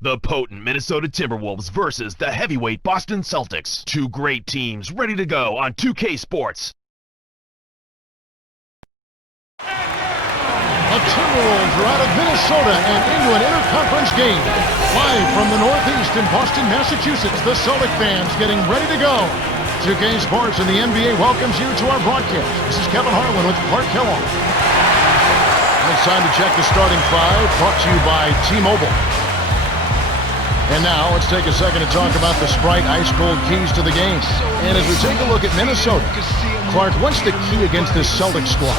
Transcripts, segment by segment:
The potent Minnesota Timberwolves versus the heavyweight Boston Celtics. Two great teams ready to go on 2K Sports. The Timberwolves are out of Minnesota and into an interconference game. Live from the Northeast in Boston, Massachusetts, the Celtic fans getting ready to go. 2K Sports and the NBA welcomes you to our broadcast. This is Kevin Harlan with Clark Kellogg. It's time to check the starting five, brought to you by T-Mobile. And now, let's take a second to talk about the Sprite ice-cold keys to the game. And as we take a look at Minnesota, Clark, what's the key against this Celtics squad?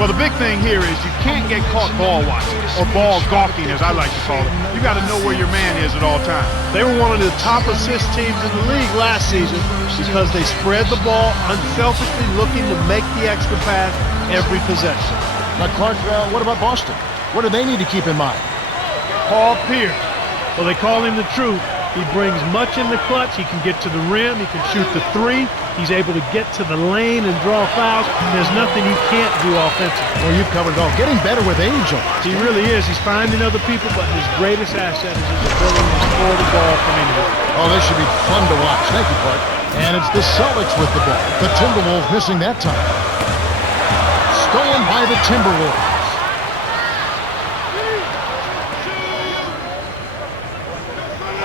Well, the big thing here is you can't get caught ball watching, or ball gawking, as I like to call it. You got to know where your man is at all times. They were one of the top assist teams in the league last season because they spread the ball unselfishly, looking to make the extra pass every possession. Now, Clark, what about Boston? What do they need to keep in mind? Paul Pierce. Well, they call him the truth. He brings much in the clutch. He can get to the rim. He can shoot the three. He's able to get to the lane and draw fouls. There's nothing he can't do offensively. Well, you've covered it all. Getting better with age. He really is. He's finding other people, but his greatest asset is his ability to score the ball from anywhere. Oh, this should be fun to watch. Thank you, Clark. And it's the Celtics with the ball. The Timberwolves missing that time. Stolen by the Timberwolves.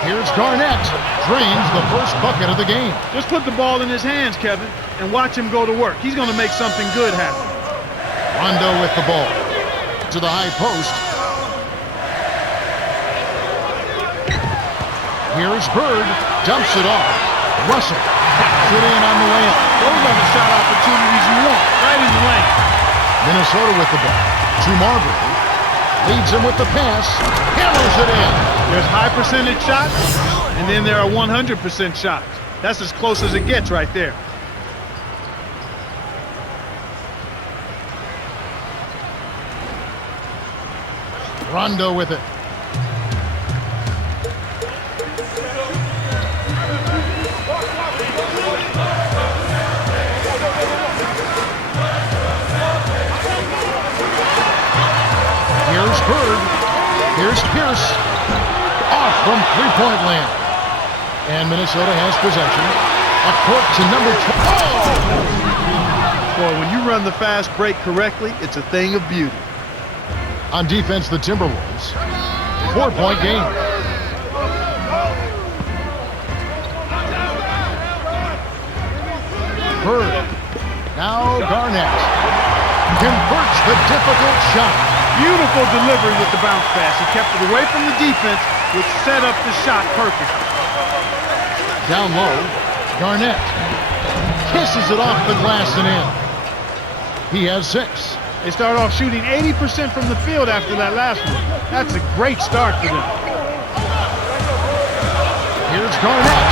Here's Garnett. Drains the first bucket of the game. Just put the ball in his hands, Kevin, and watch him go to work. He's going to make something good happen. Rondo with the ball. To the high post. Here's Bird. Dumps it off. Russell backs it in on the layup. Those are the shot opportunities you want, right in the lane. Minnesota with the ball. To Marbury. Leads him with the pass. Hammers it in. There's high percentage shots, and then there are 100% shots. That's as close as it gets right there. Rondo with it. Here's Bird. Here's Pierce. Off from three-point land. And Minnesota has possession. A court to number 12. Boy, when you run the fast break correctly, it's a thing of beauty. On defense, the Timberwolves. 4-point game. Bird. Now Garnett. Converts the difficult shot. Beautiful delivery with the bounce pass. He kept it away from the defense, which set up the shot perfectly. Down low, Garnett kisses it off the glass and in. He has 6. They start off shooting 80% from the field after that last one. That's a great start for them. Here's Garnett.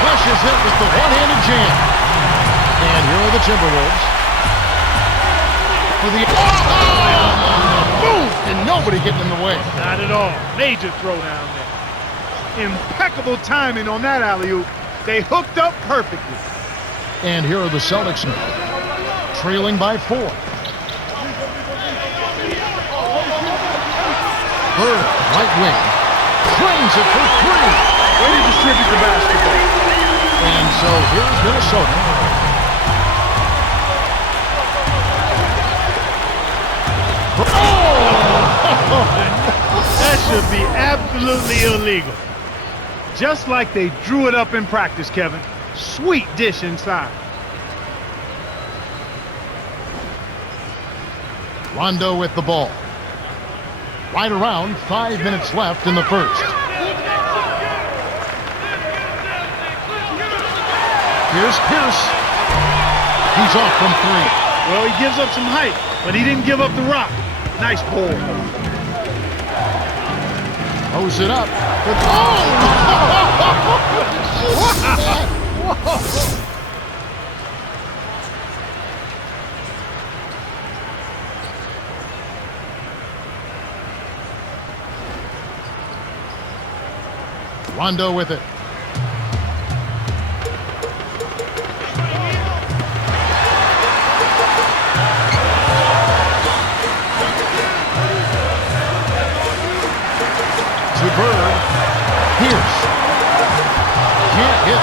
Flushes it with the one-handed jam. And here are the Timberwolves. For the boom, and nobody getting in the way. Not at all. Major throw down there. Impeccable timing on that alley-oop. They hooked up perfectly. And here are the Celtics now, trailing by 4. Bird, right wing, trains it for 3. Way to distribute the basketball. And so here's Minnesota. That should be absolutely illegal. Just like they drew it up in practice, Kevin. Sweet dish inside. Rondo with the ball. Right around 5 minutes left in the first. Here's Pierce. He's off from 3. Well, he gives up some height, but he didn't give up the rock. Nice ball. Throws it up. Rondo with it.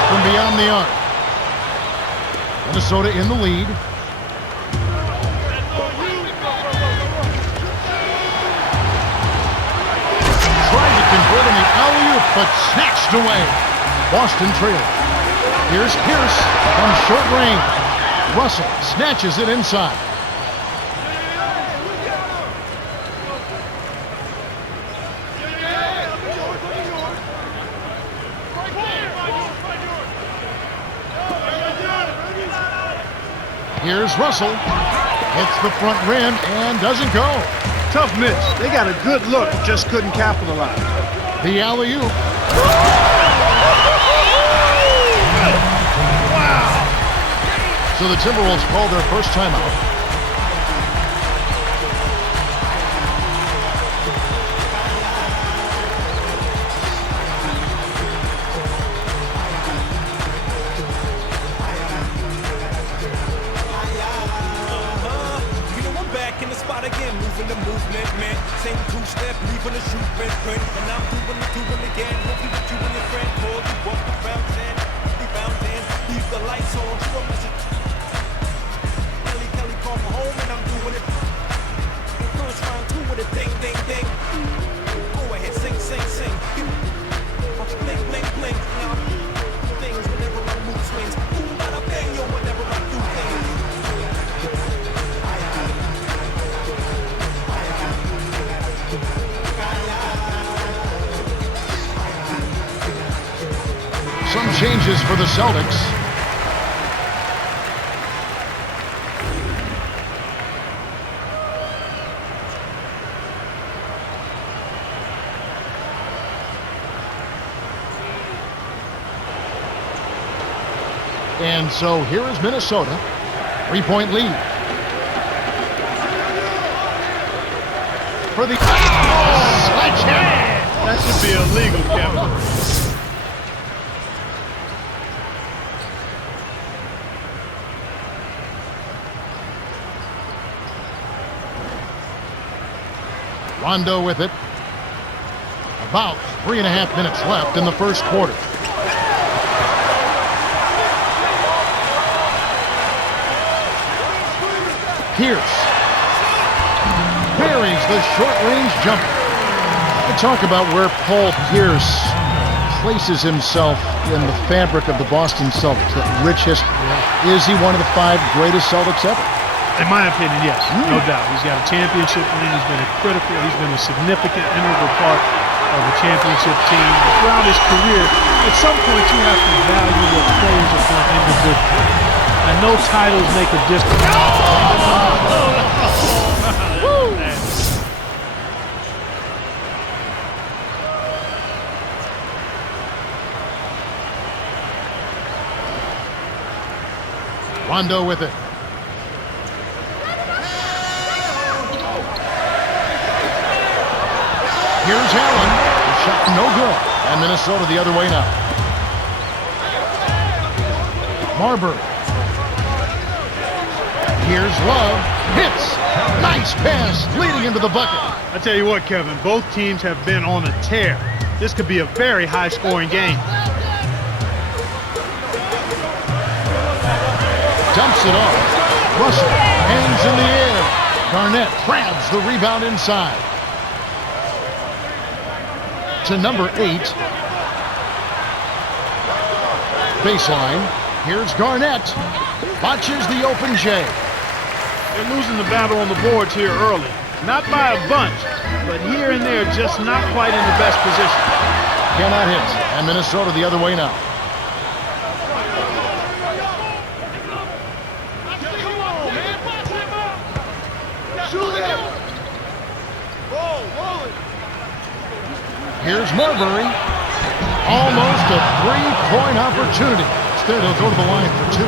from beyond the arc. Minnesota in the lead. Tried to convert on the alley-oop, but snatched away. Boston trailing. Here's Pierce from short range. Russell snatches it inside. Here's Russell. Hits the front rim and doesn't go. Tough miss. They got a good look, just couldn't capitalize. The alley-oop. Wow! So the Timberwolves call their first timeout. The movement, man. Same two-step, leaving a shoe print, and I'm doing it again. Hopefully with you and your friend, call you walk around and leave the lights on. You don't miss it. Kelly, call me home and I'm doing it. First round two with a ding, ding, ding. Go ahead, sing. Blink, blink. Now, things whenever I move swings. Ooh, bada bang, yo, whenever I do things. Some changes for the Celtics. And so here is Minnesota. 3-point lead. For the sledgehammer. That should be illegal, Kevin. Rondo with it. About 3.5 minutes left in the first quarter. Pierce buries the short-range jumper. I talk about where Paul Pierce places himself in the fabric of the Boston Celtics, that rich history. Is he one of the 5 greatest Celtics ever? In my opinion, yes, no doubt. He's got a championship ring. He's been he's been a significant, integral part of the championship team. Throughout his career, at some point you have to value what players have done individually. I know titles make a difference. Rondo with it. Here's Allen. The shot no good. And Minnesota the other way now. Marbury. Here's Love. Hits. Nice pass. Leading into the bucket. I tell you what, Kevin, both teams have been on a tear. This could be a very high-scoring game. Dumps it off. Russell. Hands in the air. Garnett grabs the rebound inside. To number 8. Baseline. Here's Garnett. Watches the open J. They're losing the battle on the boards here early. Not by a bunch, but here and there, just not quite in the best position. Cannot hit. And Minnesota the other way now. Here's Marbury. Almost a 3-point opportunity. Instead, he'll go to the line for 2.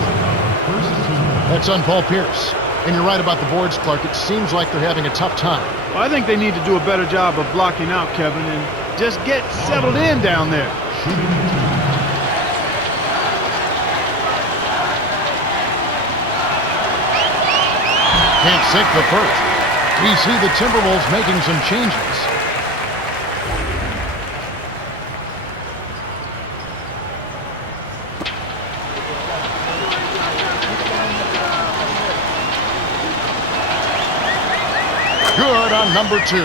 That's on Paul Pierce. And you're right about the boards, Clark. It seems like they're having a tough time. Well, I think they need to do a better job of blocking out, Kevin, and just get settled in down there. Can't sink the first. We see the Timberwolves making some changes. good on number 2.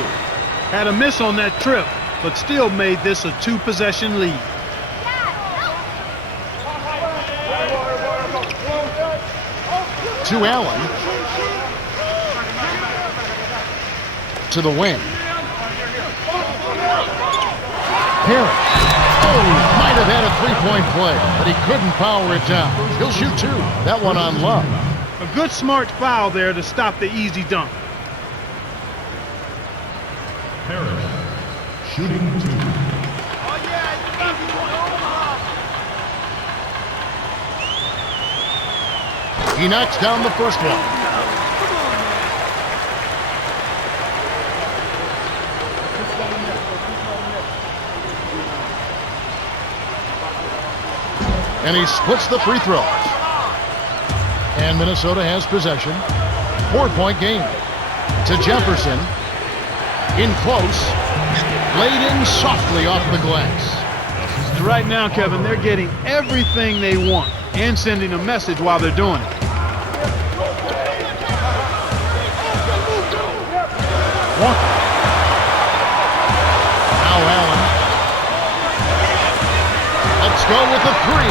Had a miss on that trip, but still made this a 2-possession lead. To Allen. To the wing. Parrish. Oh, might have had a 3-point play, but he couldn't power it down. He'll shoot 2. That one on Love. A good smart foul there to stop the easy dunk. Parrish. Shooting 2. He knocks down the first one. And he splits the free throws. And Minnesota has possession. 4-point game. To Jefferson. In close. Laid in softly off the glass. And right now, Kevin, they're getting everything they want and sending a message while they're doing it. Walker. Now Allen. Let's go with the 3.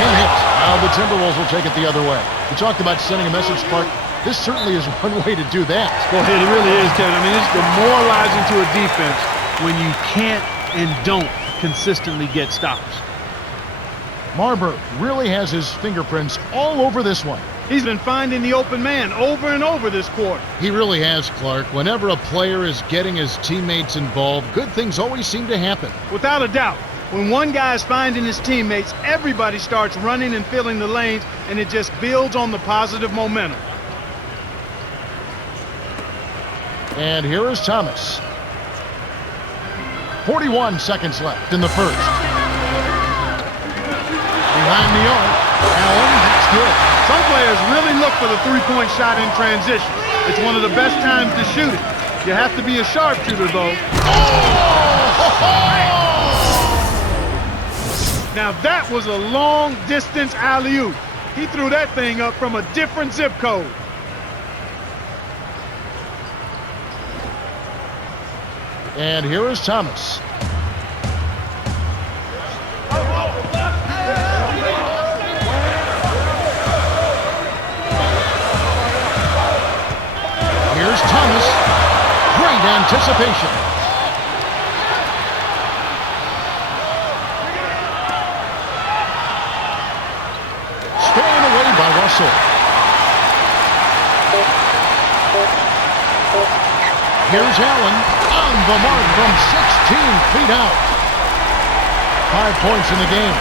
Can't hit. Now the Timberwolves will take it the other way. We talked about sending a message, Clark. This certainly is one way to do that. Well, it really is, Kevin. I mean, it's demoralizing to a defense when you can't and don't consistently get stops. Marbury really has his fingerprints all over this one. He's been finding the open man over and over this quarter. He really has, Clark. Whenever a player is getting his teammates involved, good things always seem to happen. Without a doubt. When one guy is finding his teammates, everybody starts running and filling the lanes, and it just builds on the positive momentum. And here is Thomas. 41 seconds left in the first. Behind the arc, Allen, that's good. Some players really look for the three-point shot in transition. It's one of the best times to shoot it. You have to be a sharpshooter, though. Oh! Now that was a long-distance alley-oop. He threw that thing up from a different zip code. And here is Thomas. Here's Thomas. Great anticipation. Stolen away by Russell. Here's Allen on the mark from 16 feet out. 5 points in the game.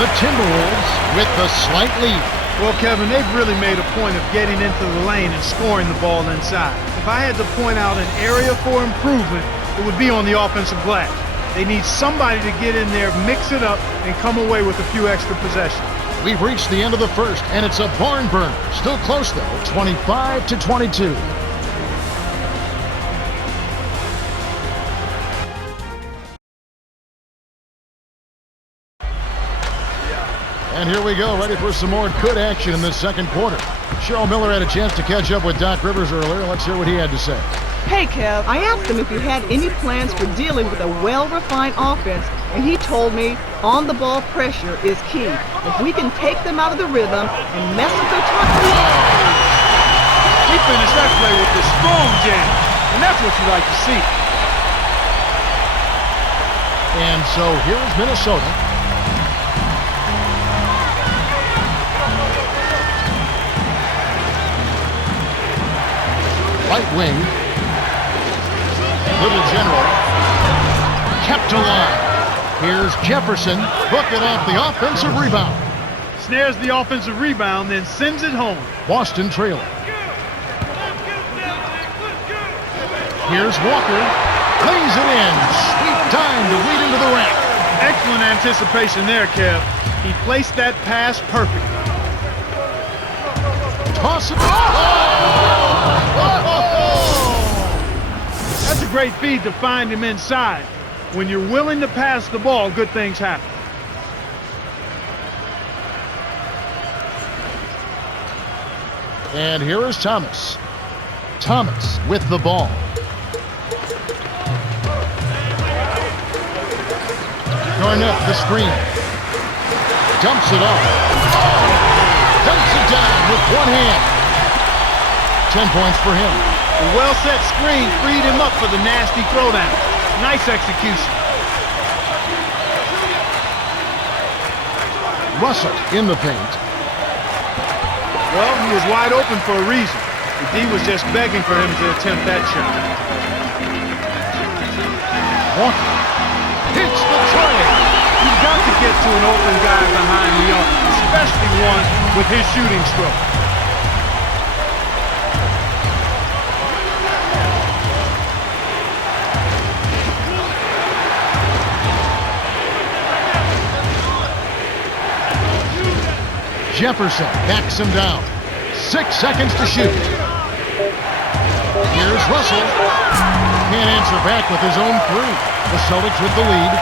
The Timberwolves with the slight lead. Well, Kevin, they've really made a point of getting into the lane and scoring the ball inside. If I had to point out an area for improvement, it would be on the offensive glass. They need somebody to get in there, mix it up, and come away with a few extra possessions. We've reached the end of the first, and it's a barn burner. Still close, though, 25-22. And here we go, ready for some more good action in this second quarter. Cheryl Miller had a chance to catch up with Doc Rivers earlier. Let's hear what he had to say. Hey, Kev, I asked him if he had any plans for dealing with a well-refined offense, and he told me on-the-ball pressure is key. If we can take them out of the rhythm and mess with their target. He finished that play with the strong jam, and that's what you like to see. And so here's Minnesota. Right wing. Little General. Kept alive. Here's Jefferson. Booking off the offensive rebound. Snares the offensive rebound, then sends it home. Boston trailing. Here's Walker. Lays it in. Sweet time to lead into the rack. Excellent anticipation there, Kev. He placed that pass perfectly. Toss it. Oh! That's a great feed to find him inside. When you're willing to pass the ball, good things happen. And here is Thomas. Thomas with the ball. Garnett, the screen. Dumps it off. Dumps it down with one hand. 10 points for him. The well-set screen freed him up for the nasty throwdown. Nice execution. Russell in the paint. Well, he was wide open for a reason. The D was just begging for him to attempt that shot. Walker hits the triangle. You've got to get to an open guy behind the arc, especially one with his shooting stroke. Jefferson backs him down. 6 seconds to shoot. Here's Russell. Can't answer back with his own three. The Celtics with the lead.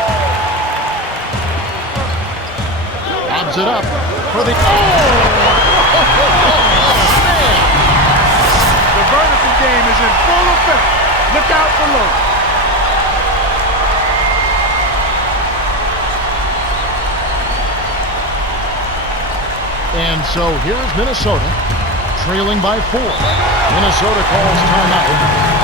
Lobs it up for the... Man! The vertical game is in full effect. Look out below. And so here's Minnesota, trailing by 4. Minnesota calls timeout.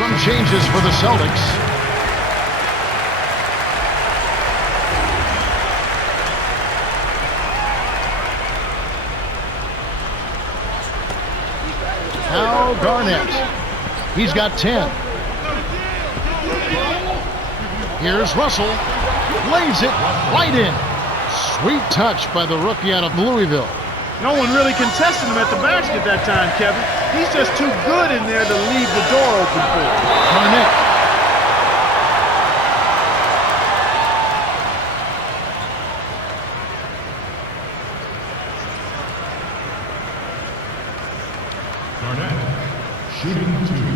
Some changes for the Celtics. Now Garnett. He's got 10. Here's Russell. Lays it right in. Sweet touch by the rookie out of Louisville. No one really contested him at the basket that time, Kevin. He's just too good in there to leave the door open for him. Garnett. Garnett, shooting 2.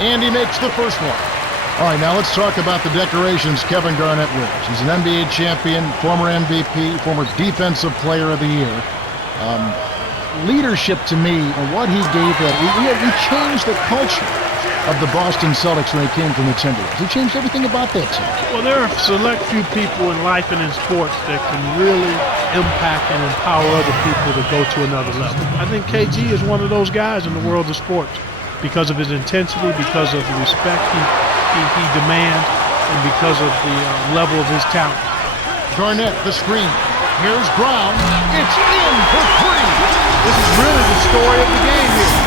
And he makes the first one. All right, now let's talk about the decorations Kevin Garnett wears. He's an NBA champion, former MVP, former Defensive Player of the Year. Leadership to me and what he gave that. He changed the culture of the Boston Celtics when he came from the Timberwolves. He changed everything about that team. Well, there are select few people in life and in sports that can really impact and empower other people to go to another level. I think KG is one of those guys in the world of sports, because of his intensity, because of the respect he demands, and because of the level of his talent. Garnett, the screen. Here's Brown. It's in for 3. This is really the story of the game here.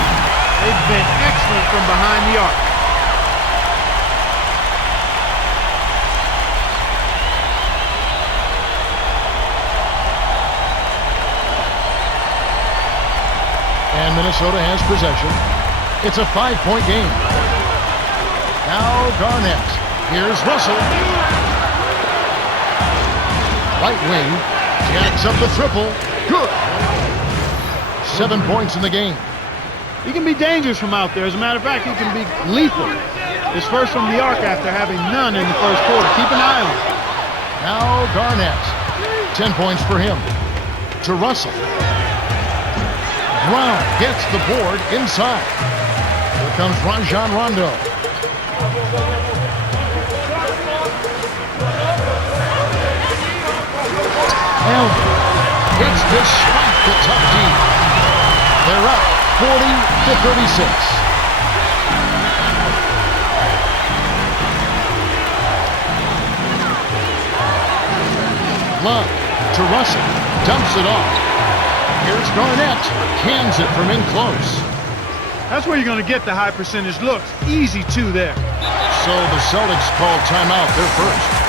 They've been excellent from behind the arc. And Minnesota has possession. It's a 5-point game. Now Garnett. Here's Russell. Right wing. Jacks up the triple. Good. 7 points in the game. He can be dangerous from out there. As a matter of fact, he can be lethal. His first from the arc after having none in the first quarter. Keep an eye on him. Now Garnett. 10 points for him. To Russell. Brown gets the board inside. Here comes Rajon Rondo. Allen It's despite the tough D. They're up 40-36. Love to Russell. Dumps it off. Here's Garnett. Cans it from in close. That's where you're going to get the high percentage looks. Easy two there. So the Celtics call timeout. They're first.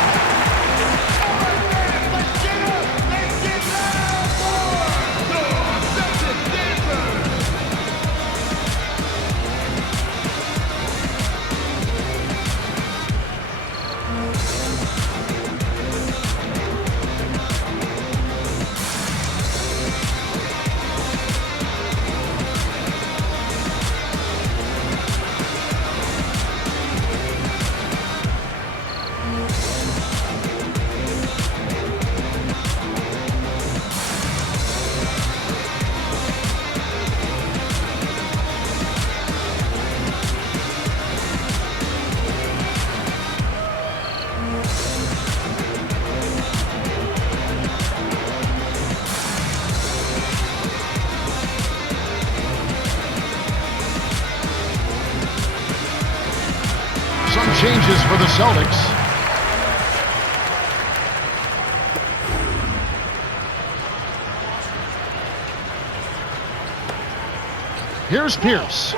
Some changes for the Celtics. Here's Pierce.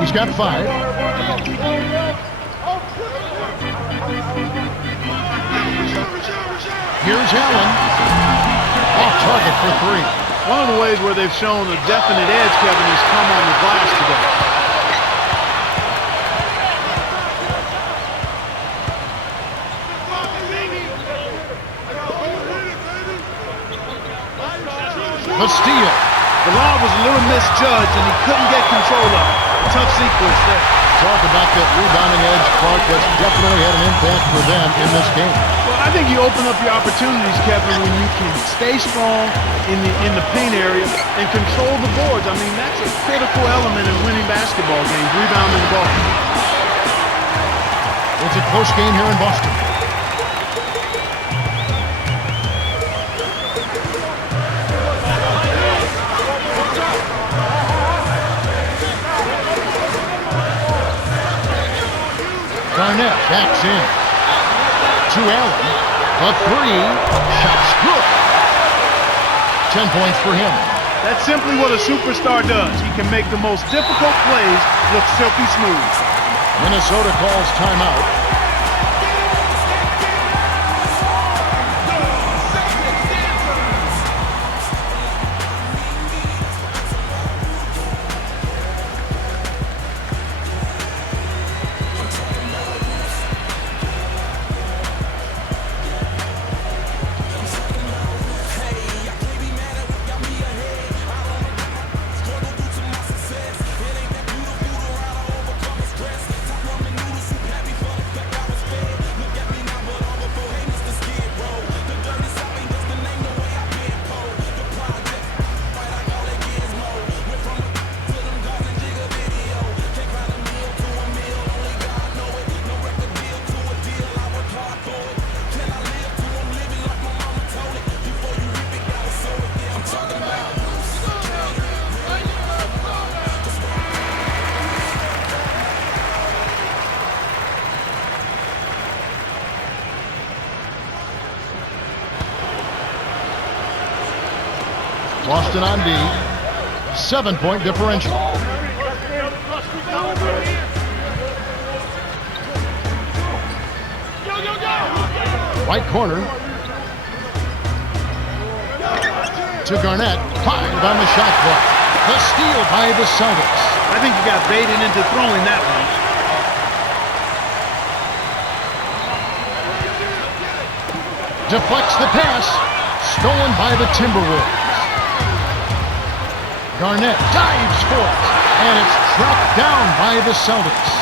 He's got 5. Here's Allen. Off target for 3. One of the ways where they've shown a definite edge, Kevin, is come on the glass today. The steal. The lob was a little misjudged, and he couldn't get control of it. Tough sequence there. Talk about that rebounding edge, Clark. That's definitely had an impact for them in this game. Well, I think you open up your opportunities, Kevin, when you can stay strong in the paint area and control the boards. I mean, that's a critical element in winning basketball games, rebounding the ball. It's a close game here in Boston. Garnett backs in. To Allen. A 3. Shot's good. 10 points for him. That's simply what a superstar does. He can make the most difficult plays look silky smooth. Minnesota calls timeout. Boston on D. 7-point differential. Right corner. To Garnett. 5 on the shot clock. The steal by the Celtics. I think you got baited into throwing that one. Deflects the pass. Stolen by the Timberwolves. Garnett dives for it, and it's tracked down by the Celtics.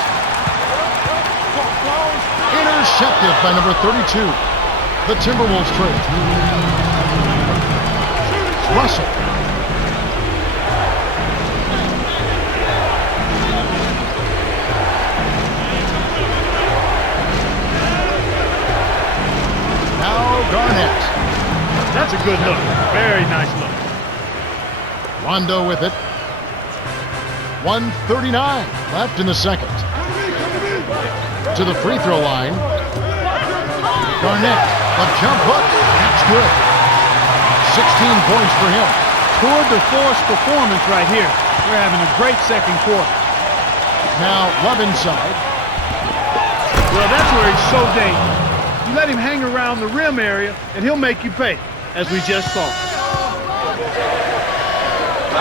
Intercepted by number 32. The Timberwolves trail. Russell. Now Garnett. That's a good look. Very nice look. Rondo with it. 1:39 left in the second. To the free throw line. Garnett, the jump hook, that's good. 16 points for him. Tour de force performance right here. We're having a great second quarter. Now Love inside. Well, that's where he's so dangerous. You let him hang around the rim area, and he'll make you pay, as we just saw.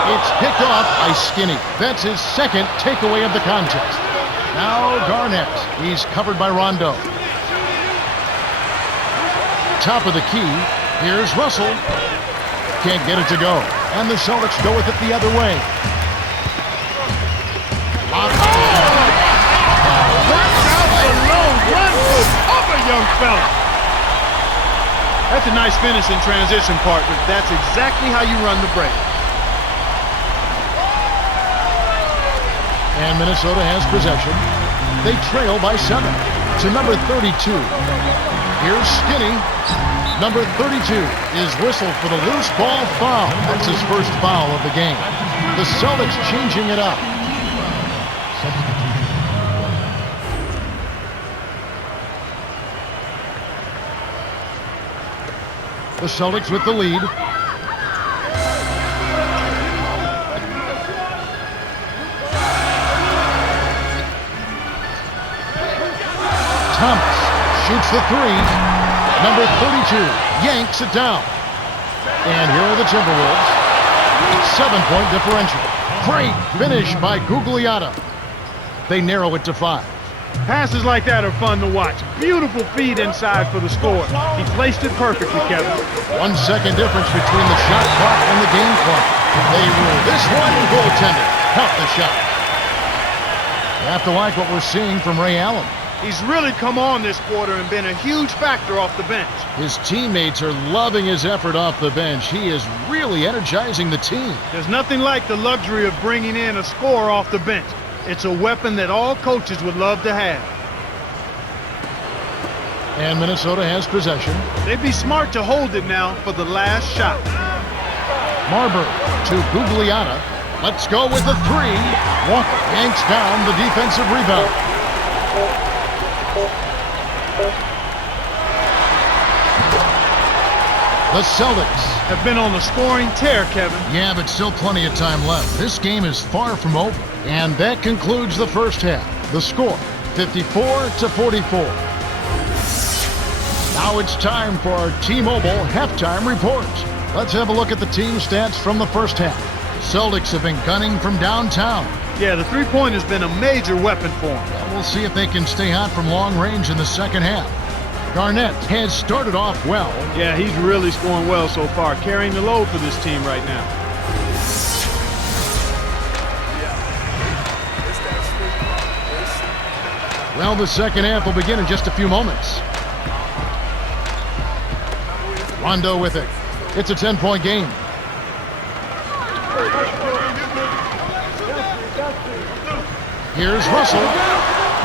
It's picked off by Skinny. That's his second takeaway of the contest. Now Garnett. He's covered by Rondo. Top of the key. Here's Russell. Can't get it to go. And the Celtics go with it the other way. Young fella. That's a nice finish in transition, partner. That's exactly how you run the break. And Minnesota has possession. They trail by 7 to number 32. Here's Skinny. Number 32 is whistled for the loose ball foul. That's his first foul of the game. The Celtics changing it up. The Celtics with the lead. Thomas shoots the three. Number 32 yanks it down. And here are the Timberwolves. 7-point differential. Great finish by Gugliotta. They narrow it to 5. Passes like that are fun to watch. Beautiful feed inside for the score. He placed it perfectly, Kevin. 1 second difference between the shot clock and the game clock. They rule this one goaltending. Count the shot. You have to like what we're seeing from Ray Allen. He's really come on this quarter and been a huge factor off the bench. His teammates are loving his effort off the bench. He is really energizing the team. There's nothing like the luxury of bringing in a scorer off the bench. It's a weapon that all coaches would love to have. And Minnesota has possession. They'd be smart to hold it now for the last shot. Marbury to Gugliotta. Let's go with the three. Walker yanks down the defensive rebound. The Celtics have been on a scoring tear, Kevin. Yeah, but still plenty of time left. This game is far from over. And that concludes the first half. The score, 54-44. Now it's time for our T-Mobile halftime report. Let's have a look at the team stats from the first half. Celtics have been gunning from downtown. Yeah, the three-pointer's been a major weapon for them. We'll see if they can stay hot from long range in the second half. Garnett has started off well. Yeah, he's really scoring well so far, carrying the load for this team right now. Well, the second half will begin in just a few moments. Rondo with it. It's a 10-point game. Here's Russell.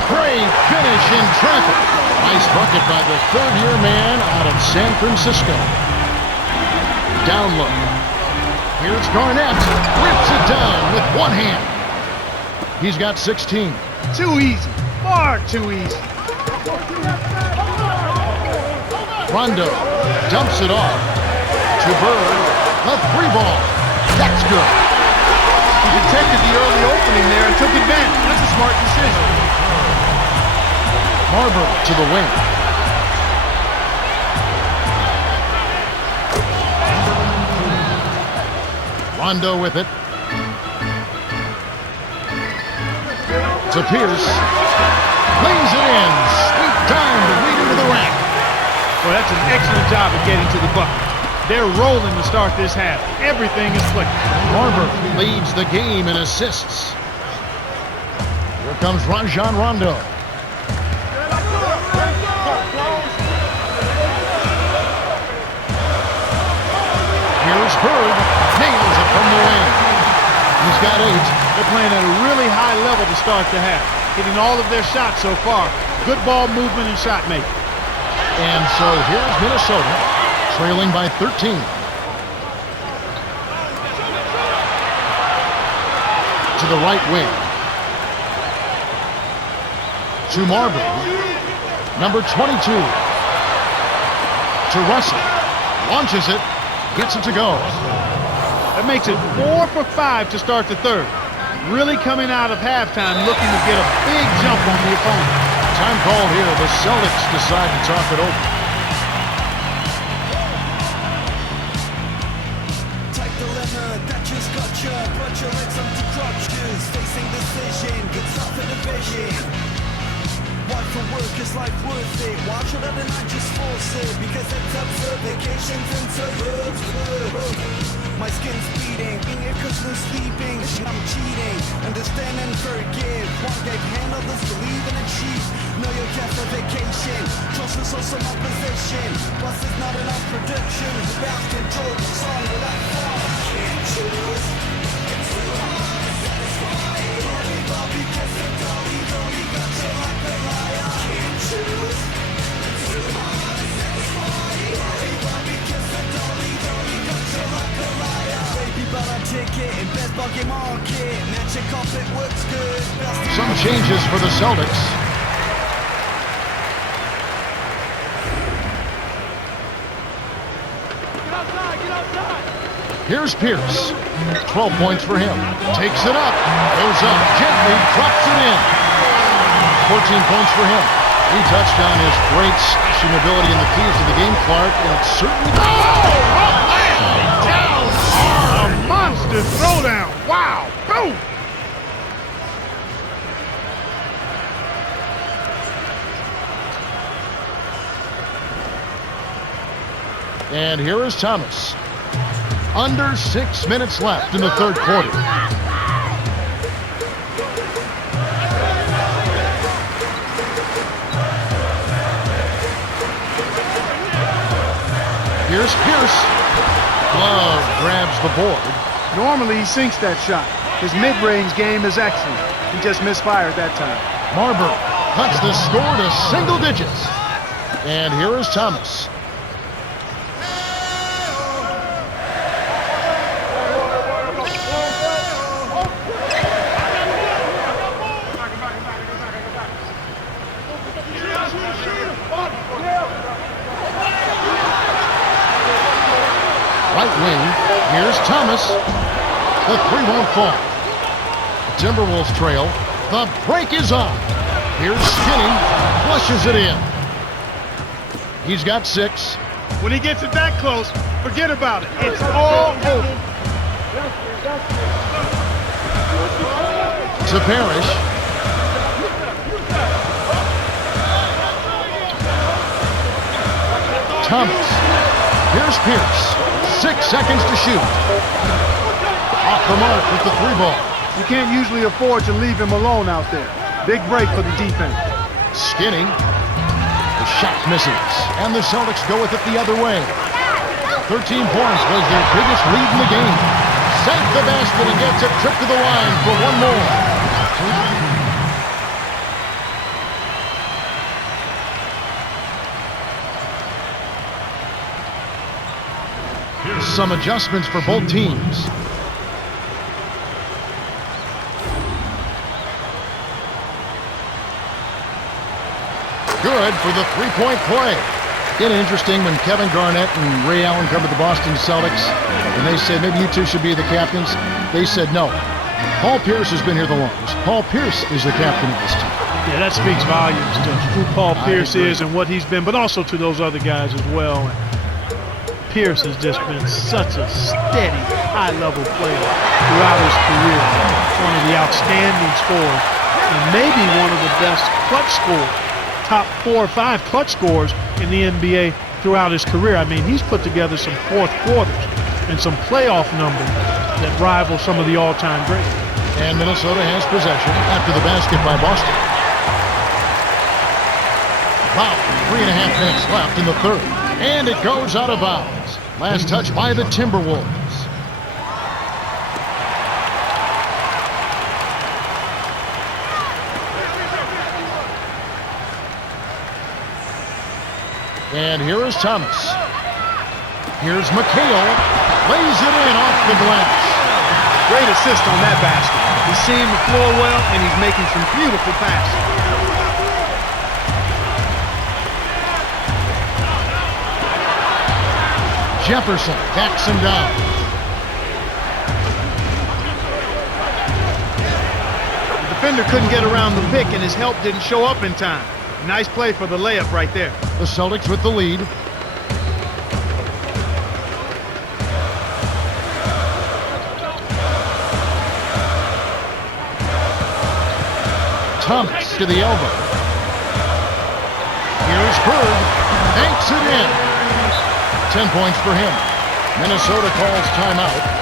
Great finish in traffic. Nice bucket by the third-year man out of San Francisco. Down low. Here's Garnett. Rips it down with one hand. He's got 16. Too easy. Far too easy. Rondo dumps it off to Bird. The three ball. That's good. He detected the early opening there and took advantage. That's a smart decision. Marbury to the wing. Rondo with it. To Pierce. Lays it in. Sweet time to lead into the rack. Well, that's an excellent job of getting to the bucket. They're rolling to start this half. Everything is clicking. Marbury leads the game in assists. Here comes Rajon Rondo. Here's Bird. Nails it from the wing. He's got 8. They're playing at a really high level to start the half, hitting all of their shots so far. Good ball movement and shot making. And so here's Minnesota trailing by 13. To the right wing. To Marbury. Number 22. To Russell. Launches it. Gets it to go. That makes it 4 for 5 to start the third. Really coming out of halftime looking to get a big jump on the opponent. Time called here. The Celtics decide to talk it over. Tight dilemma that just got you. Put your legs up to crutches. Facing decision, get tough in division. Why for work is life worth it? Why should I not just force it? Because it's absurd. Vacations and suburbs. My skin's bleeding, being here cause no sleeping. I'm cheating, understand and forgive. One gave hand, others believe and achieve. Know your cash for vacation. Trust is also my position. Plus it's not enough production. It's about control, the song without thought. Can't choose. It's too hard to satisfy. Only Bobby gets the dolly, dolly got you like a liar. Can't choose. It's too hard to satisfy. Only Bobby gets the dolly, dolly got you like a liar. Baby, but I ticket in best bucket market. Magic carpet works good. Some changes for the Celtics. Here's Pierce. 12 points for him. Takes it up. Goes up gently. Drops it in. 14 points for him. He touched on his great slashing ability in the keys to the game, Clark, and it certainly... Down hard. A monster throwdown. Wow. Boom. And here is Thomas. Under 6 minutes left in the third quarter. Here's Pierce. Love grabs the board. Normally he sinks that shot. His mid-range game is excellent. He just misfired that time. Marbury cuts the score to single digits. And here is Thomas. Right wing, here's Thomas. The three won't fall. Timberwolves trail. The break is on. Here's Skinny, flushes it in. He's got 6. When he gets it that close, forget about it. It's all over. To Parrish. Thomas. Here's Pierce. 6 seconds to shoot. Off the mark with the 3 ball. You can't usually afford to leave him alone out there. Big break for the defense. Skinny. The shot misses. And the Celtics go with it the other way. 13 points was their biggest lead in the game. Sank the basket and gets a trip to the line for one more. Some adjustments for both teams. Good for the three-point play. It's interesting when Kevin Garnett and Ray Allen come to the Boston Celtics and they said maybe you two should be the captains. They said no. Paul Pierce has been here the longest. Paul Pierce is the captain of this team. Yeah, that speaks volumes to who Paul Pierce is and what he's been, but also to those other guys as well. And Pierce has just been such a steady, high-level player throughout his career. One of the outstanding scorers, and maybe one of the best clutch scorers, top 4 or 5 clutch scorers in the NBA throughout his career. I mean, he's put together some fourth quarters and some playoff numbers that rival some of the all-time greats. And Minnesota has possession after the basket by Boston. About 3.5 minutes left in the third. And it goes out of bounds. Last touch by the Timberwolves. And here is Thomas. Here's McHale. Lays it in off the glass. Great assist on that basket. He's seeing the floor well, and he's making some beautiful passes. Jefferson backs him down. The defender couldn't get around the pick, and his help didn't show up in time. Nice play for the layup right there. The Celtics with the lead. Thomas to the elbow. Here's Bird. Banks it in. 10 points for him. Minnesota calls timeout.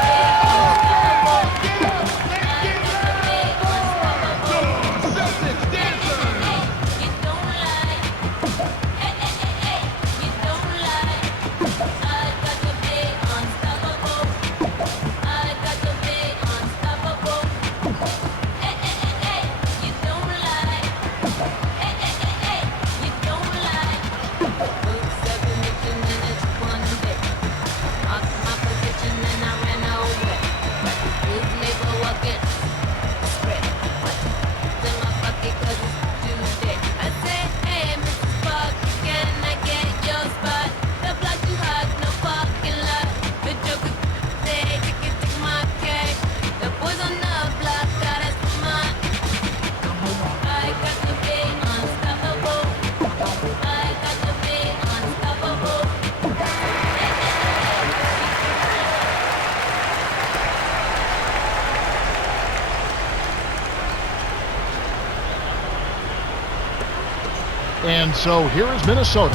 And so here is Minnesota,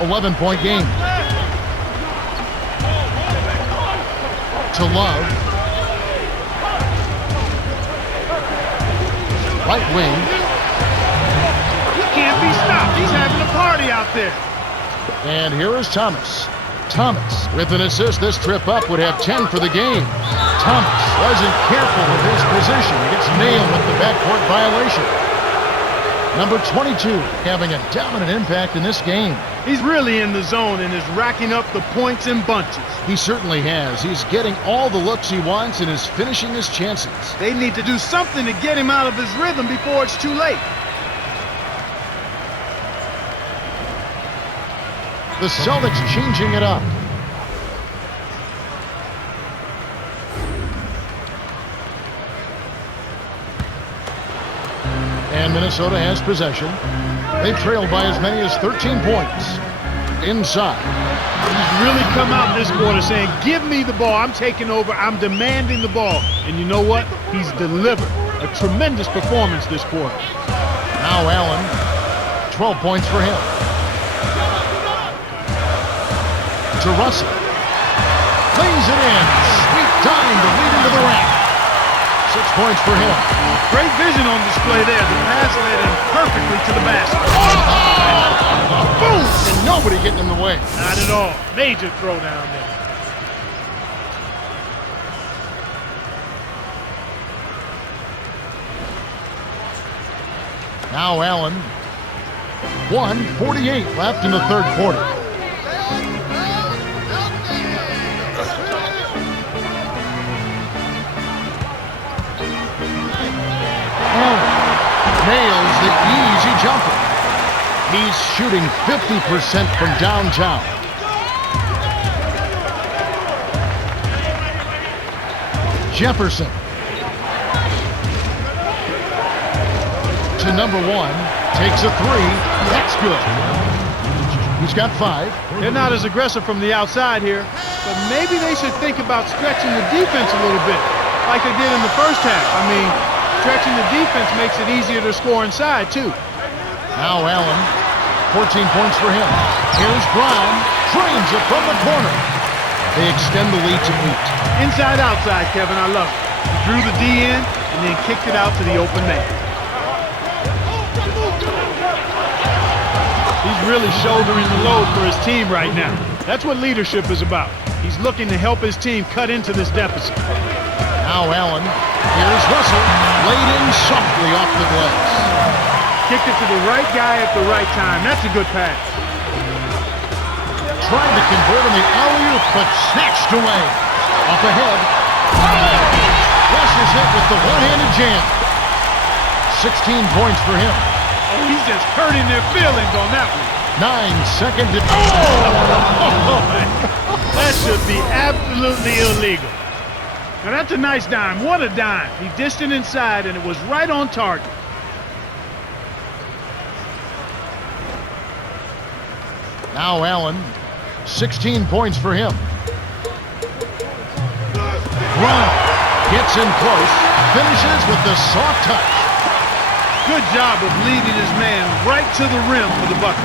11-point game. To Love. Right wing. He can't be stopped. He's having a party out there. And here is Thomas. Thomas, with an assist this trip up, would have 10 for the game. Thomas wasn't careful with his position. He gets nailed with the backcourt violation. Number 22 having a dominant impact in this game. He's really in the zone and is racking up the points in bunches. He certainly has. He's getting all the looks he wants and is finishing his chances. They need to do something to get him out of his rhythm before it's too late. The Celtics changing it up. And Minnesota has possession. They trailed by as many as 13 points. Inside. He's really come out this quarter saying, give me the ball. I'm taking over. I'm demanding the ball. And you know what? He's delivered. A tremendous performance this quarter. Now Allen. 12 points for him. To Russell. Lays it in. Sweet time to lead into the rack. 6 points for him. Great vision on display there. The pass led him perfectly to the basket. Boom! And nobody getting in the way. Not at all. Major throw down there. Now Allen. 1:48 left in the third quarter. Nails the easy jumper. He's shooting 50% from downtown. Jefferson. To number 1. Takes a 3. That's good. He's got 5. They're not as aggressive from the outside here, but maybe they should think about stretching the defense a little bit, like they did in the first half. I mean, stretching the defense makes it easier to score inside, too. Now Allen, 14 points for him. Here's Brown, drains it from the corner. They extend the lead to 8. Inside, outside, Kevin, I love it. He drew the D in and then kicked it out to the open man. He's really shouldering the load for his team right now. That's what leadership is about. He's looking to help his team cut into this deficit. Now Allen, here's Russell, laid in softly off the glass. Kicked it to the right guy at the right time. That's a good pass. Trying to convert on the alley-oop, but snatched away. Up ahead. Flushes it with the one-handed jam. 16 points for him. Oh, he's just hurting their feelings on that one. 9 seconds. That should be absolutely illegal. Now that's a nice dime. What a dime. He dished it inside, and it was right on target. Now Allen. 16 points for him. Brown gets in close. Finishes with the soft touch. Good job of leading his man right to the rim for the bucket.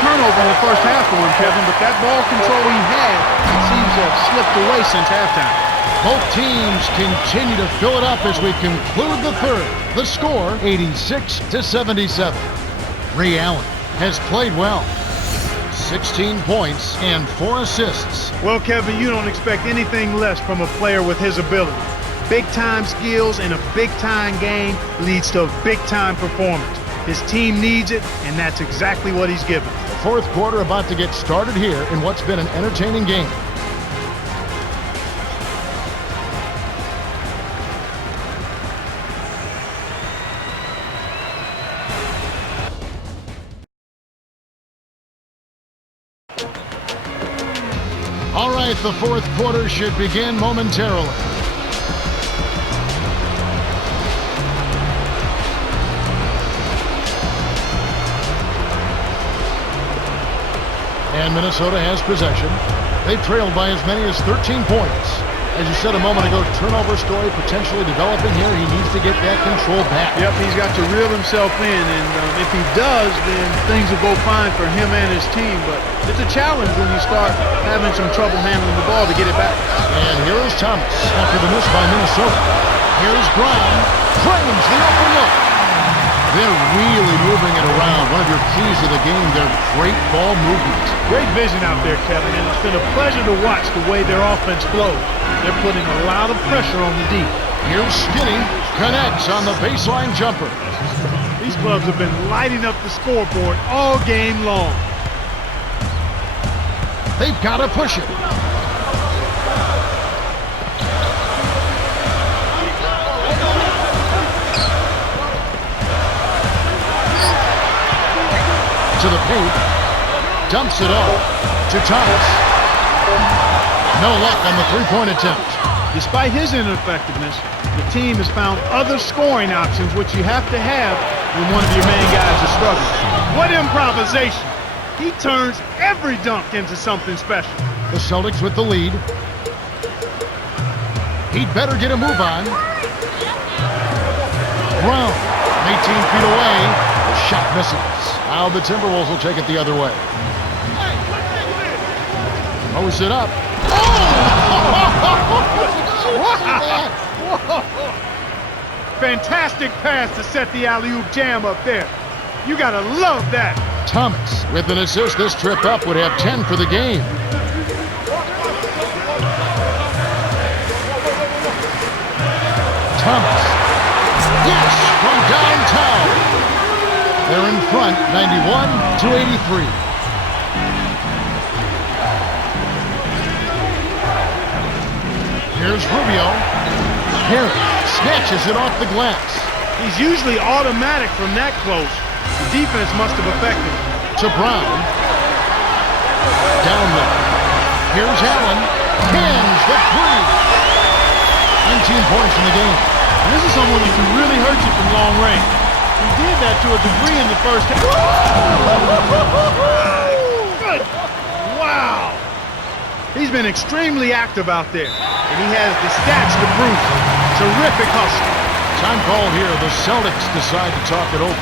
Turnover in the first half for him, Kevin, but that ball control he had seems to have slipped away since halftime. Both teams continue to fill it up as we conclude the third. The score, 86-77. Ray Allen has played well. 16 points and 4 assists. Well, Kevin, you don't expect anything less from a player with his ability. Big-time skills in a big-time game leads to a big-time performance. His team needs it, and that's exactly what he's given. The fourth quarter about to get started here in what's been an entertaining game. All right, the fourth quarter should begin momentarily. And Minnesota has possession. They trailed by as many as 13 points. As you said a moment ago, turnover story potentially developing here. He needs to get that control back. Yep, he's got to reel himself in, and if he does, then things will go fine for him and his team. But it's a challenge when you start having some trouble handling the ball to get it back. And here is Thomas after the miss by Minnesota. Here's Brown. Frames the open look. They're really moving it around. One of your keys of the game, their great ball movement. Great vision out there, Kevin, and it's been a pleasure to watch the way their offense flows. They're putting a lot of pressure on the D. Here's Skinny. Connects on the baseline jumper. These clubs have been lighting up the scoreboard all game long. They've got to push it. To the paint, dumps it off to Thomas. No luck on the three-point attempt. Despite his ineffectiveness, the team has found other scoring options, which you have to have when one of your main guys is struggling. What improvisation! He turns every dunk into something special. The Celtics with the lead. He'd better get a move on. Brown, 18 feet away. The shot misses. Now the Timberwolves will take it the other way. Throws it up. Fantastic pass to set the alley-oop jam up there. You gotta love that. Thomas with an assist. This trip up would have 10 for the game. Thomas. Yes, from downtown. They're in front, 91-83. Here's Rubio. Harris snatches it off the glass. He's usually automatic from that close. The defense must have affected him. To Brown. Down low. Here's Allen. Pins the three. 19 points in the game. And this is someone who can really hurt you from long range. He did that to a degree in the first half. Good. Wow. He's been extremely active out there, and he has the stats to prove it. Terrific hustle. Time call here. The Celtics decide to talk it over.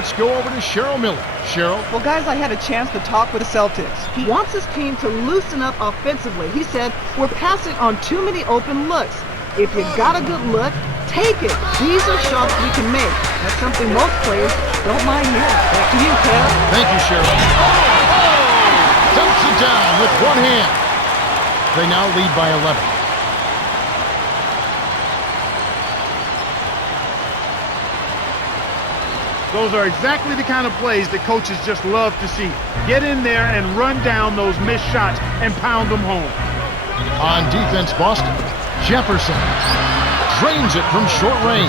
let's go over to Cheryl Miller. Cheryl? Well, guys, I had a chance to talk with the Celtics. He wants his team to loosen up offensively. He said, we're passing on too many open looks. If you got a good look, take it. These are shots we can make. That's something most players don't mind hearing. Back to you, Kev. Thank you, Cheryl. Dumps it down with one hand. They now lead by 11. Those are exactly the kind of plays that coaches just love to see. Get in there and run down those missed shots and pound them home. On defense, Boston. Jefferson drains it from short range.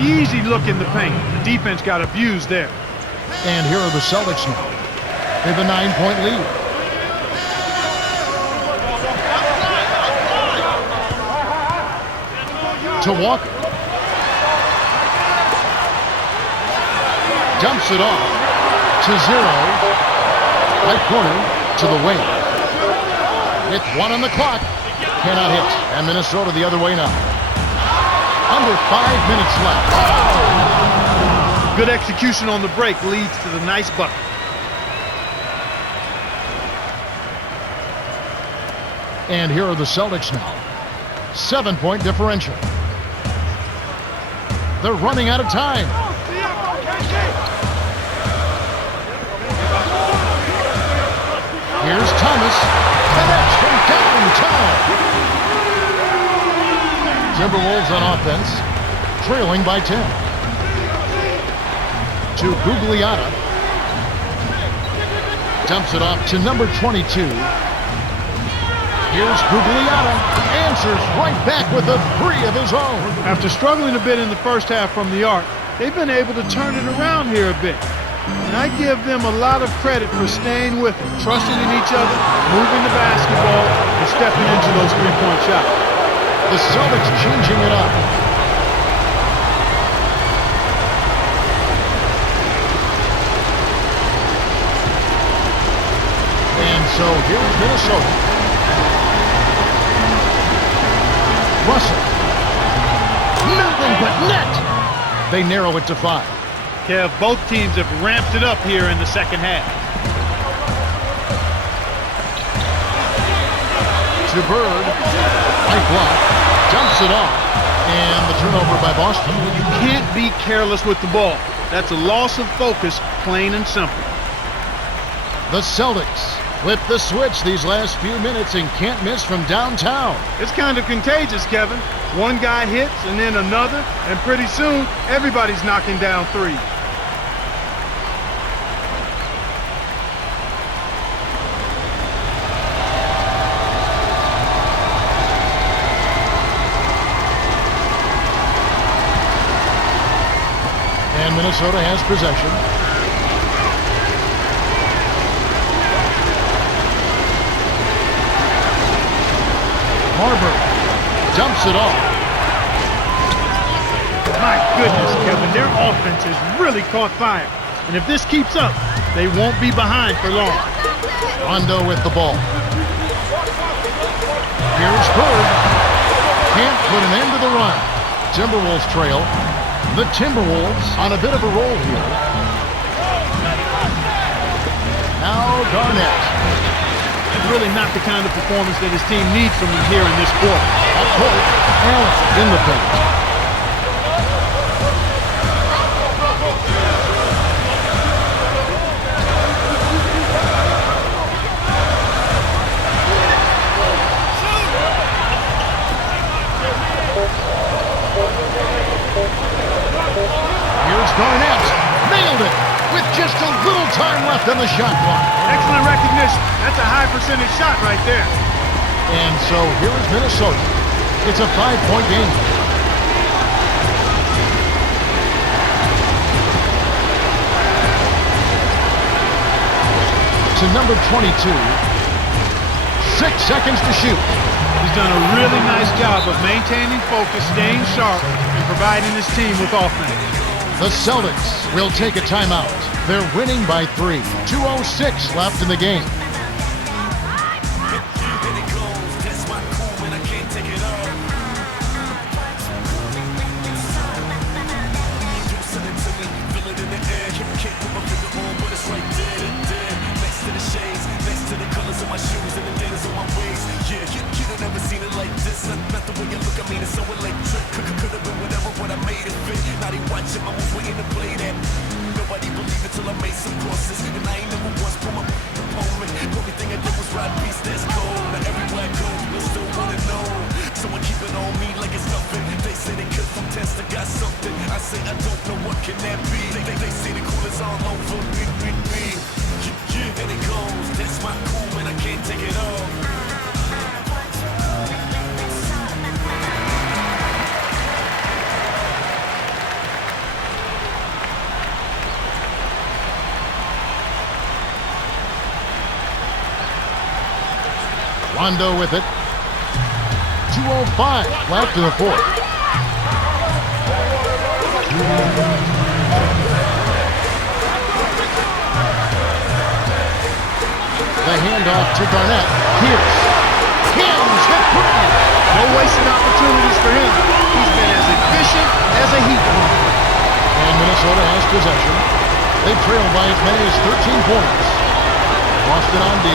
Easy look in the paint. The defense got abused there. And here are the Celtics now. They have a 9-point lead. To Walker. Dumps it off to Zero. Right corner to the wing. With 1 on the clock. Cannot hit. And Minnesota the other way now. Under 5 minutes left. Good execution on the break leads to the nice bucket. And here are the Celtics now. 7-point differential. They're running out of time. Here's Thomas. Connects from downtown. Timberwolves on offense, trailing by 10. To Gugliotta. Dumps it off to number 22. Here's Gugliotta. Answers right back with a three of his own. After struggling a bit in the first half from the arc, they've been able to turn it around here a bit. And I give them a lot of credit for staying with it, trusting in each other, moving the basketball, and stepping into those three-point shots. The Celtics changing it up. And so here's Minnesota. Russell. Nothing but net. They narrow it to 5. Kev, both teams have ramped it up here in the second half. To Bird. Right block. Dumps it off. And the turnover by Boston. You can't be careless with the ball. That's a loss of focus, plain and simple. The Celtics flip the switch these last few minutes and can't miss from downtown. It's kind of contagious, Kevin. One guy hits and then another, and pretty soon everybody's knocking down threes. And Minnesota has possession. Marbury dumps it off. My goodness, Kevin, their offense has really caught fire. And if this keeps up, they won't be behind for long. Rondo with the ball. Here's Bird. Can't put an end to the run. Timberwolves trail. The Timberwolves on a bit of a roll here. Now Garnett. Really not the kind of performance that his team needs from him here in this quarter. Up court, Allen in the paint. Here's Garnett. Nailed it with just a little time left on the shot clock. Excellent recognition. That's a high percentage shot right there. And so here is Minnesota. It's a 5-point game. To number 22. 6 seconds to shoot. He's done a really nice job of maintaining focus, staying sharp, and providing his team with offense. The Celtics will take a timeout. They're winning by 3. 2:06 left in the game. that's cold. Now everywhere I go, no still wanna know. Someone keep it on me like it's nothing. They say they could from test, I got something. I say I don't know what can that be. They say the cool is all over me. Yeah, and it goes. That's my cool, and I can't take it off. Rondo with it. 2:05 left in the fourth. The handoff to Garnett. Pierce. Hams the three. No wasted opportunities for him. He's been as efficient as a heat pump. And Minnesota has possession. They trail by as many as 13 points. Boston on D.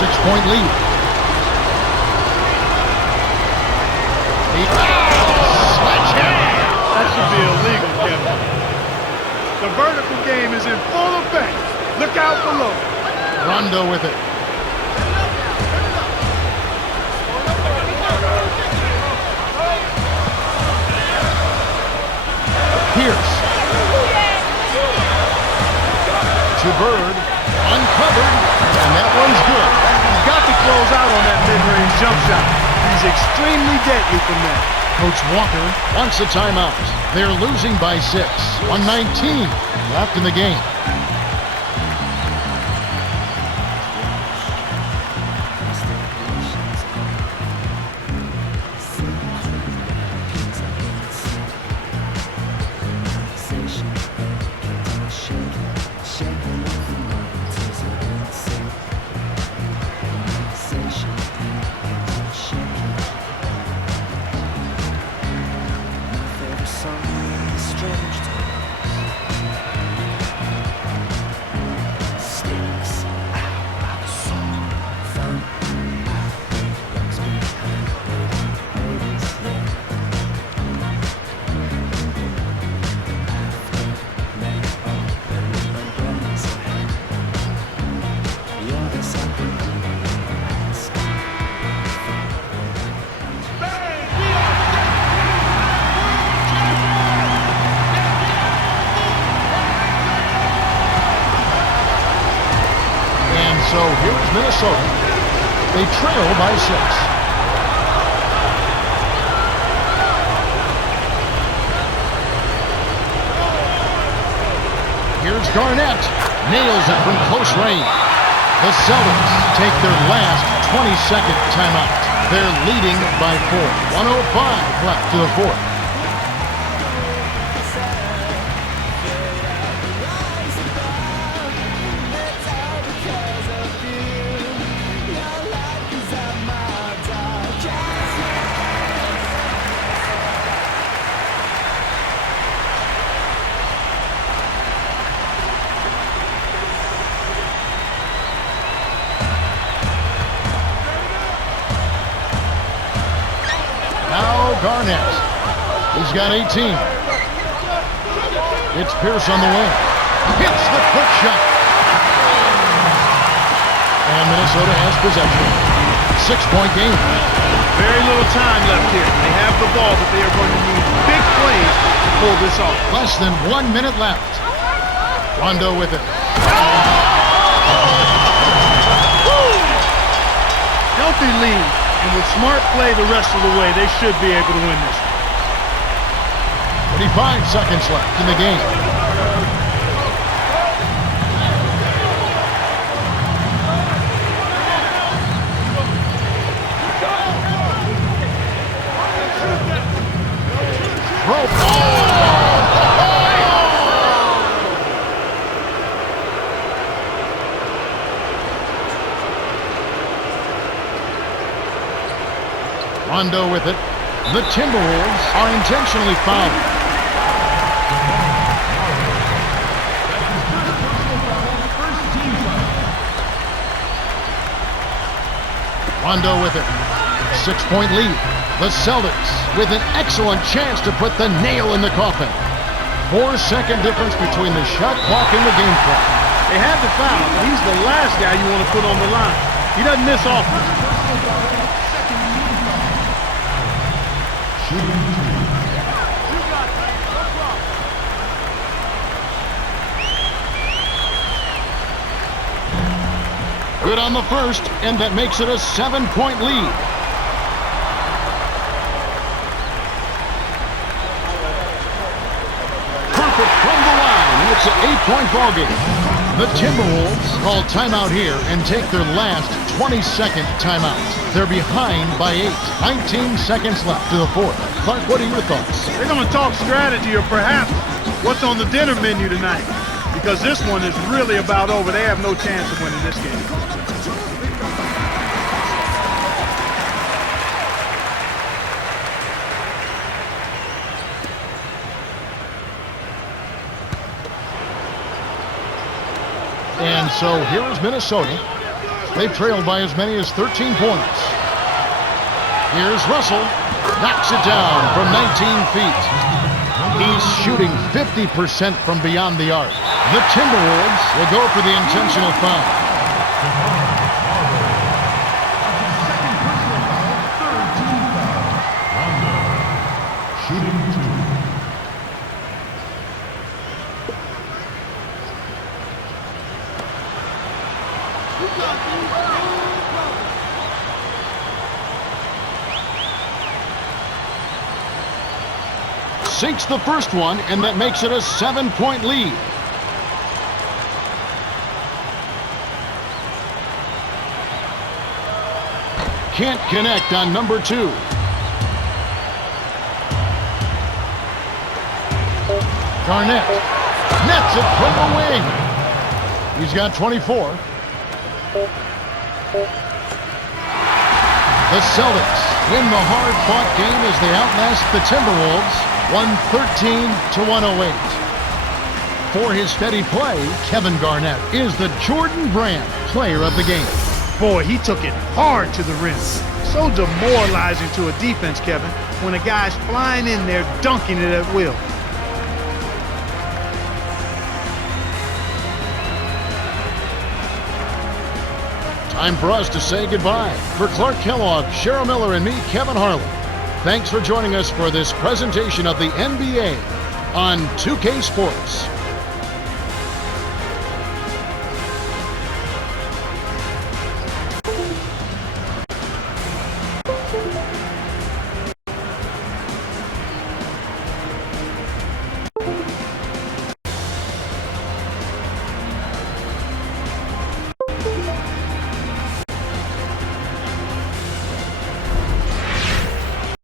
6-point lead. That should be illegal, Kevin. The vertical game is in full effect. Look out below. Rondo with it. Pierce. To Bird. Uncovered. And that one's good. He's got to close out on that mid-range jump shot. He's extremely deadly from that. Coach Walker wants a timeout. They're losing by 6. 1:19 left in the game. So here's Minnesota. They trail by 6. Here's Garnett. Nails it from close range. The Celtics take their last 22nd timeout. They're leading by 4. 1:05 left to the fourth. Garnett. He's got 18. It's Pierce on the wing. Hits the quick shot. And Minnesota has possession. 6-point game. Very little time left here. They have the ball, but they are going to need big plays to pull this off. Less than 1 minute left. Rondo with it. Healthy lead. And with smart play the rest of the way, they should be able to win this. 45 seconds left in the game. Rondo with it. The Timberwolves are intentionally fouled. Rondo with it. 6-point lead. The Celtics with an excellent chance to put the nail in the coffin. 4-second difference between the shot clock and the game clock. They had the foul, but he's the last guy you want to put on the line. He doesn't miss often. Good on the first, and that makes it a 7-point lead. Perfect from the line, and it's an 8-point ball game. The Timberwolves call timeout here and take their last 22nd timeout. They're behind by 8. 19 seconds left to the fourth. Clark, what are your thoughts? They're going to talk strategy or perhaps what's on the dinner menu tonight. Because this one is really about over. They have no chance of winning this game. And so here is Minnesota. They've trailed by as many as 13 points. Here's Russell. Knocks it down from 19 feet. He's shooting 50% from beyond the arc. The Timberwolves will go for the intentional foul. Sinks the first one, and that makes it a 7-point lead. Can't connect on number 2. Garnett nets it from the wing. He's got 24. The Celtics win the hard-fought game as they outlast the Timberwolves 113-108. For his steady play, Kevin Garnett is the Jordan Brand player of the game. Boy, he took it hard to the rim. So demoralizing to a defense, Kevin, when a guy's flying in there, dunking it at will. Time for us to say goodbye. For Clark Kellogg, Cheryl Miller, and me, Kevin Harlan, thanks for joining us for this presentation of the NBA on 2K Sports.